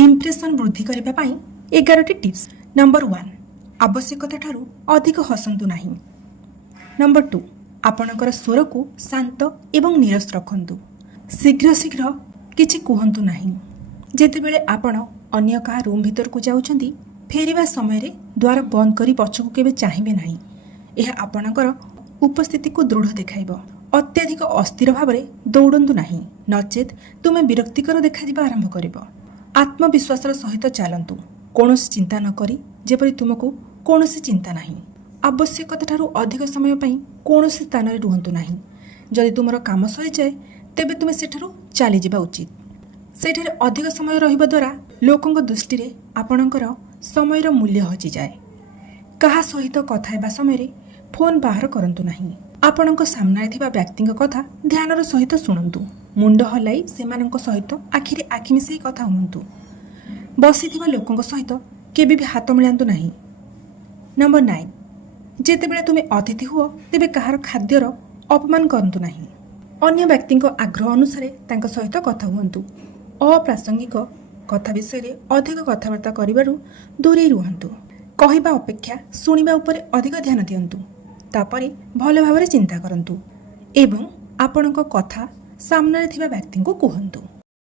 Impression वृद्धि करने पाई 11टी tips. Number 1, आवश्यकता ठारू अधिक हसंतु नहीं। नंबर 2, आपणकर स्वर को शांत एवं नीरस रखंतु। शीघ्र शीघ्र किछि कुहंतु नहीं। जेतेबेले आपण अन्य का रूम भीतर को जाउछंती फेरिबा समय रे द्वार बंद करी पछकु केबे चाहिबे नहीं। यह आपणकर उपस्थिति को दृढ़ देखाइब। अत्यधिक अस्थिर भाव में दौड़ंतु नहीं, नचेत तुमे विरक्तिकर देखा आरंभ करिब। आत्मविश्वासर सहित चलतु, कौन चिंता न करी जेपरि तुमको कौन चिंता नहीं। आवश्यकता ठारू अधिक समय पई कौन स्थान रे रुहंतु नहीं। जदि तुमर काम सरी जाए तेबे तुमे सेठारू चली जिबा उचित। सेठारे अधिक समय रहिबा द्वारा लोकंग दृष्टि रे आपणकर समयर मूल्य हजि जाए। कहा सहित कथा हेबा समय रे फोन बाहर करंतु नहीं। आपणक सामने थिबा व्यक्तिଙ୍କ कथा ध्यानर सहित शुणुंतु। मुंड हलाई सेमानଙ୍କ सहित आखिरे आखि मिसई कथा हुंतु। बसिथिबा लोकंଙ୍କ सहित केबे भी हाथ मिलांतु नहीं। नंबर 9, जेतेबेले तुमे अतिथि हुओ तेबे कहार खाद्यर अपमान करंतु नहीं। अन्य व्यक्तिଙ୍କ आग्रह अनुसार तांको सहित कथा हुंतु। अप्रासंगिक कथा विषय रे अधिक कथाबार्ता करिबारु दूरे रुहंतु। कहिबा अपेक्षा सुनिबा उपरे अधिक ध्यान दियंतु। तापरे भल भाव चिंता करंतु एवं आपणक कथा सामने थिबा व्यक्ति को कहंतु।